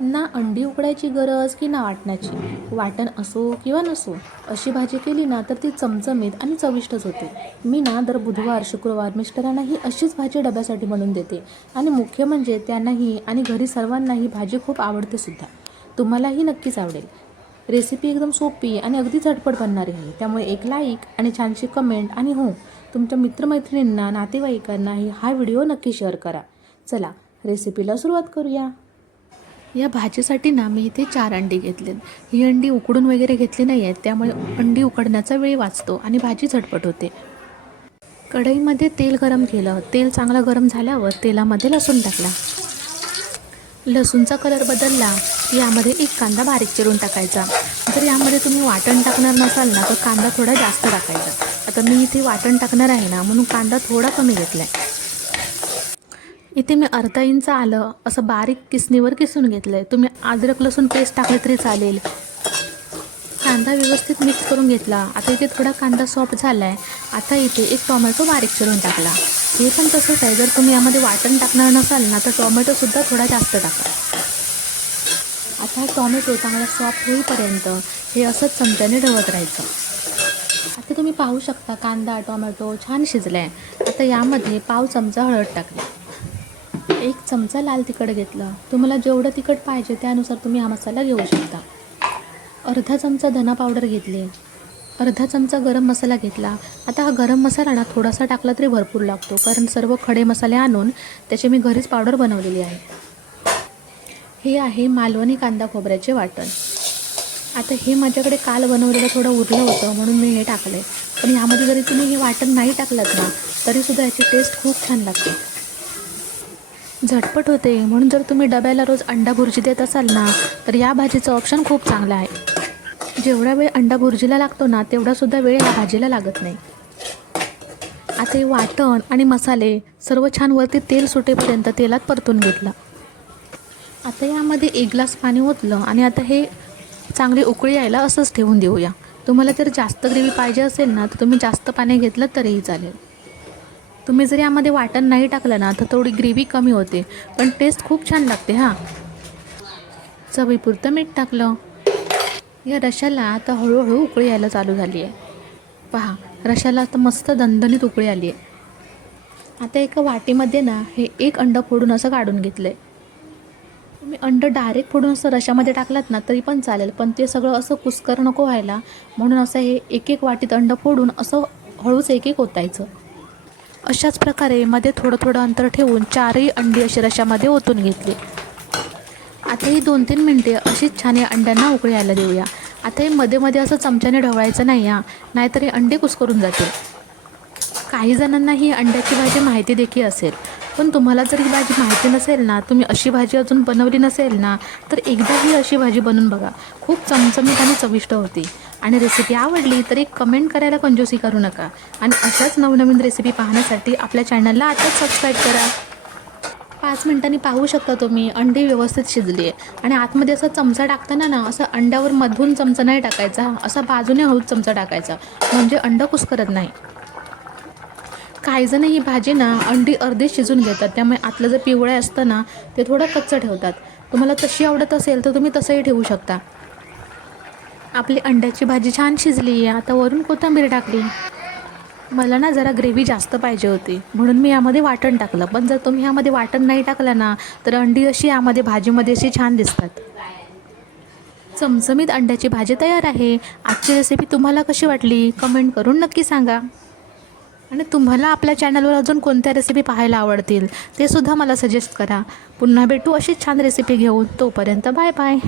ना अंडी उकडायची गरज की ना वाटण्याची. वाटण असो किंवा नसो, अशी भाजी केली ना तर ती चमचमीत आणि चविष्टच होते. मी ना दर बुधवार शुक्रवार मिस्टरांना ही अशीच भाजी डब्यासाठी बनवून देते आणि मुख्य म्हणजे त्यांनाही आणि घरी सर्वांनाही भाजी खूप आवडते सुद्धा. तुम्हालाही नक्कीच आवडेल. रेसिपी एकदम सोपी आणि अगदी झटपट बनणारी आहे. त्यामुळे एक लाईक आणि छानशी कमेंट आणि हो, तुमच्या मित्रमैत्रिणींना नातेवाईकांनाही हा व्हिडिओ नक्की शेअर करा. चला रेसिपीला सुरुवात करूया. या भाजीसाठी ना मी इथे 4 अंडी घेतलेत. ही अंडी उकडून वगैरे घेतली नाही आहेत, त्यामुळे अंडी उकडण्याचा वेळ वाचतो आणि भाजी झटपट होते. कढईमध्ये तेल गरम केलं. तेल चांगलं गरम झाल्यावर तेलामध्ये लसूण टाकला. लसूणचा कलर बदलला की यामध्ये एक कांदा बारीक चिरून टाकायचा. जर यामध्ये तुम्ही वाटण टाकणार नसाल ना तर कांदा थोडा जास्त टाकायचा. आता मी इथे वाटण टाकणार आहे ना, म्हणून कांदा थोडा कमी घेतला आहे. इथे मी अर्धा इंच आलं असं बारीक किसणीवर किसून घेतलं आहे. तुम्ही अद्रक लसूण पेस्ट टाकले तरी चालेल. कांदा व्यवस्थित मिक्स करून घेतला. आता इथे थोडा कांदा सॉफ्ट झाला आहे. आता इथे एक टोमॅटो बारीक चिरून टाकला. हे पण तसंच आहे, जर तुम्ही यामध्ये वाटण टाकणार नसाल ना तर टोमॅटोसुद्धा थोडा जास्त टाका. आता टोमॅटो चांगला सॉफ्ट होईपर्यंत हे असंच चमच्याने ढवळत राहायचं. आता तुम्ही पाहू शकता कांदा टोमॅटो छान शिजला आहे. आता यामध्ये पाव चमचा हळद टाकली. 1 चमचा लाल तिखट घेतलं. तुम्हाला जेवढं तिखट पाहिजे त्यानुसार तुम्ही हा मसाला घेऊ शकता. अर्धा चमचा धना पावडर घेतली. अर्धा चमचा गरम मसाला घेतला. आता हा गरम मसाला ना थोडासा टाकला तरी भरपूर लागतो, कारण सर्व खडे मसाले आणून त्याचे मी घरीच पावडर बनवलेली आहे. हे आहे मालवणी कांदा खोबऱ्याचे वाटण. आता हे माझ्याकडे काल बनवलेलं थोडं उरलं होतं म्हणून मी हे टाकलं आहे. पण यामध्ये जरी तुम्ही हे वाटण नाही टाकलं ना तरीसुद्धा याची टेस्ट खूप छान लागते. झटपट होते म्हणून जर तुम्ही डब्याला रोज अंडा भुर्जी देत असाल ना तर या भाजीचं ऑप्शन खूप चांगलं आहे. जेवढा वेळ अंडा भुर्जीला लागतो ना तेवढासुद्धा वेळ या भाजीला लागत नाही. आता हे वाटण आणि मसाले सर्व छान वरती तेल सुटेपर्यंत तेलात परतून घेतलं. आता यामध्ये 1 ग्लास पाणी ओतलं आणि आता हे चांगली उकळी यायला असंच ठेवून देऊया. तुम्हाला जर जास्त ग्रेव्ही पाहिजे असेल ना तर तुम्ही जास्त पाणी घेतलं तरीही चालेल. तुम्ही जर यामध्ये वाटण नाही टाकलं ना तर थोडी ग्रेव्ही कमी होते, पण टेस्ट खूप छान लागते. चवीपुरतं मीठ टाकलं. या रश्याला आता हळूहळू उकळी यायला चालू झाली आहे. पहा, रश्याला आता मस्त दणदणीत उकळी आली आहे. आता एका वाटीमध्ये ना हे 1 अंडं फोडून असं काढून घेतलं आहे. तुम्ही अंडं डायरेक्ट फोडून असं रश्यामध्ये टाकलात ना तरी पण चालेल, पण ते सगळं असं कुस्कर नको व्हायला म्हणून असं हे 1-1 वाटीत अंडं फोडून असं हळूच 1-1 ओतायचं. अशाच प्रकारे मध्ये थोडं थोडं अंतर ठेवून 4ही अंडी अशी रश्यामध्ये ओतून घेतली. आता ही 2-3 मिनटे अशीच छान या अंड्यांना उकळी यायला देऊया. आता हे मध्ये मध्ये असं चमच्याने ढवळायचं नाही नाहीतर हे अंडे कुस्करून जातील. काही जणांना ही अंड्याची भाजी माहिती देखील असेल, पण तुम्हाला जर ही भाजी माहिती नसेल ना, तुम्ही अशी भाजी अजून बनवली नसेल ना तर एकदा ही अशी भाजी बनवून बघा. खूप चमचमीत आणि चविष्ट होती. आणि रेसिपी आवडली तर एक कमेंट करायला कंजूसी करू नका. आणि अशाच नवनवीन रेसिपी पाहण्यासाठी आपल्या चॅनलला आताच सबस्क्राईब करा. 5 मिनिटांनी पाहू शकता तुम्ही अंडी व्यवस्थित शिजली आहे. आणि आतमध्ये असा चमचा टाकताना ना असं अंड्यावर मधून चमचा नाही टाकायचा, असा बाजूने हळूच चमचा टाकायचा, म्हणजे अंडं कुस्करत नाही. काही जण ही भाजी ना अंडी अर्धे शिजून घेतात, त्यामुळे आतलं जे पिवळं असतं ना ते थोडं कच्चं ठेवतात. तुम्हाला तशी आवडत असेल तर तुम्ही तसंही ठेवू शकता. आपली अंड्याची भाजी छान शिजली आहे. आता वरून कोथिंबीर टाकली. मला ना जरा ग्रेव्ही जास्त पाहिजे होती म्हणून मी यामध्ये वाटण टाकलं, पण जर तुम्ही यामध्ये वाटण नाही टाकलं ना तर अंडी अशी यामध्ये भाजीमध्ये अशी छान दिसतात. चमचमीत अंड्याची भाजी तयार आहे. आजची रेसिपी तुम्हाला कशी वाटली कमेंट करून नक्की सांगा. आणि तुम्हाला आपल्या चॅनलवर अजून कोणत्या रेसिपी पाहायला आवडतील ते सुद्धा मला सजेस्ट करा. पुन्हा भेटू अशीच छान रेसिपी घेऊन. तोपर्यंत बाय बाय.